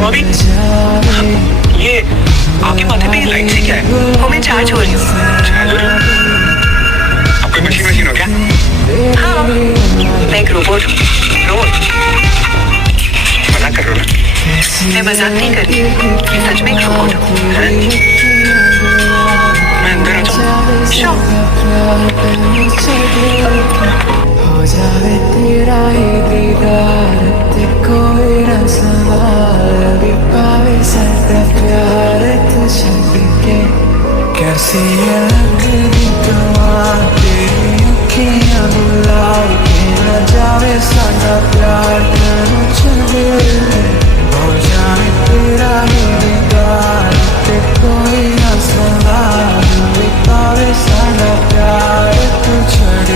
भाभी, ये आपके माथे पे ये लाइट सी क्या है? वो मैं चार्ज हो रही हूँ। चार्ज हो रही है? आप कोई मशीन हो क्या? हाँ, मैं एक रोबोट हूँ। रोबोट? मजाक कर रहे हो ना? मैं मजाक नहीं कर रही, मैं सच में एक रोबोट हूँ। हैं? मैं अंदर आ जाऊँ? श्योर।